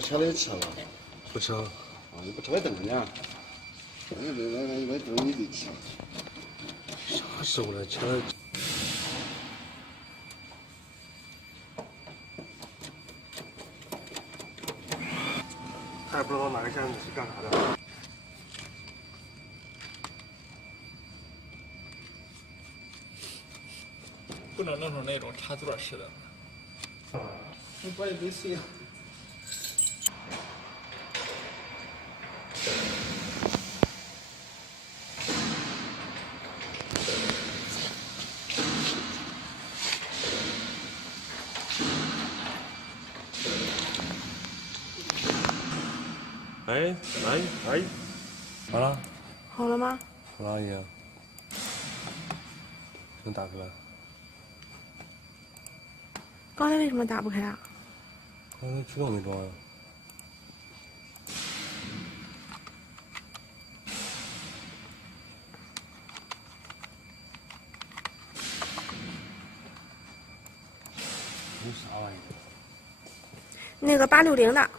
吃的吃了，不吃了。啊，你不吃点炖呢？那炖你得吃。啥时候了？吃了。他也不知道哪个县是干啥的。不能弄成那种插座式的。你把一杯水。哎，好了。好了吗？好了，阿姨。能打开了。刚才为什么打不开啊？刚才驱动没装呀。这啥玩意儿？那个860的。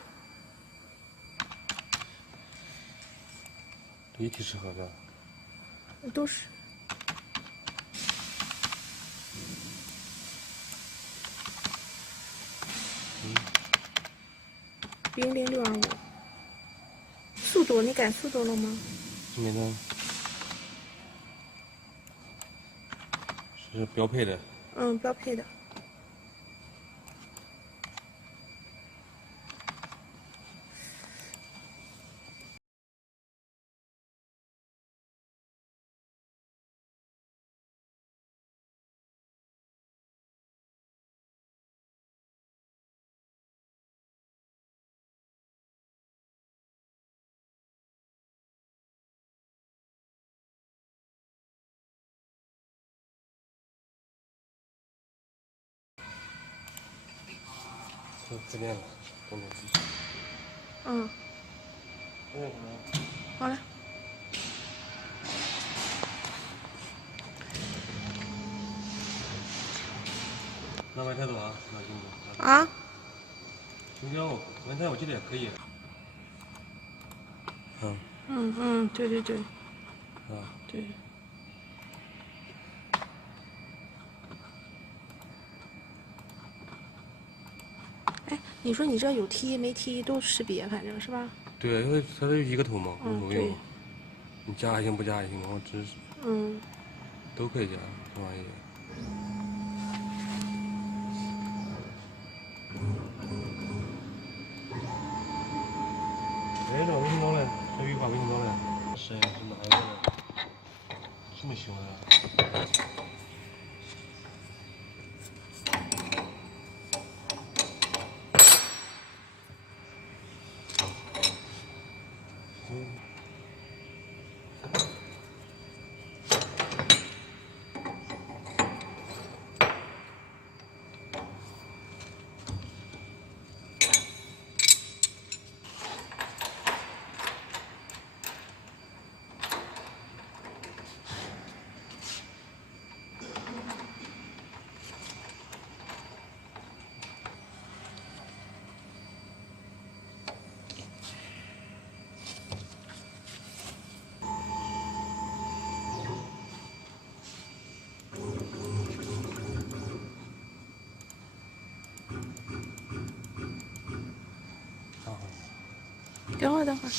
一体式盒子。都是。00625。速度，你改速度了吗？没呢。是标配的。嗯，标配的。自恋了，动动机。嗯。好了。那外太多啊，那行不？啊？青椒，外太我记得也可以。对。啊。对。哎，你说你这有 T 没 T 都识别，反正是吧？对，因为它是一个头嘛，无所谓嘛。你加也行，不加也行，然后只是。都可以加，这玩意。哎，这微信刀嘞？这有一把微信刀嘞？是哪一个的？这么凶啊？等会儿。